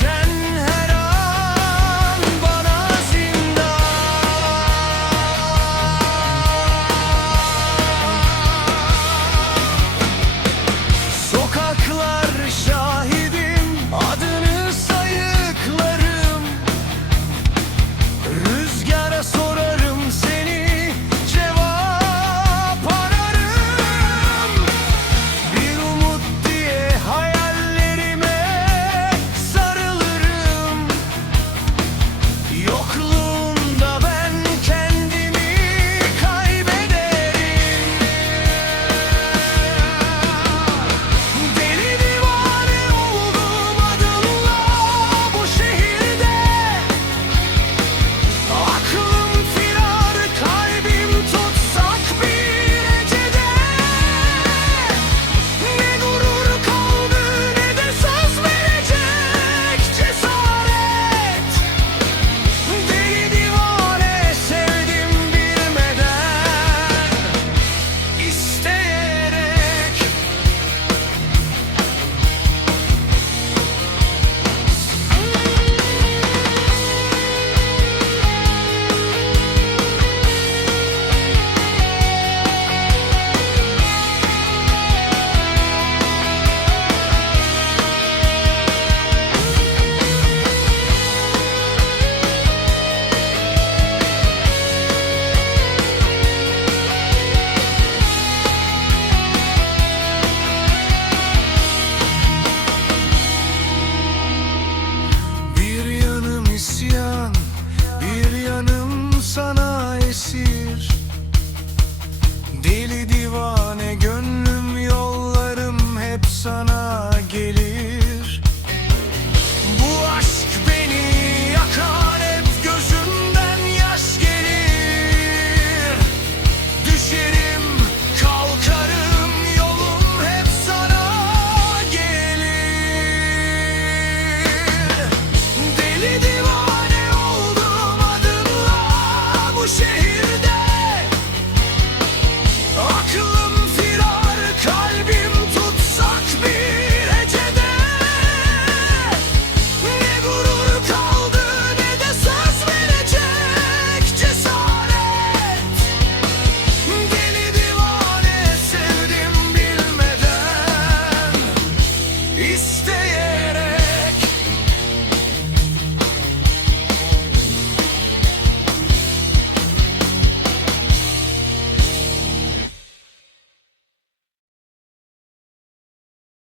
pretend stay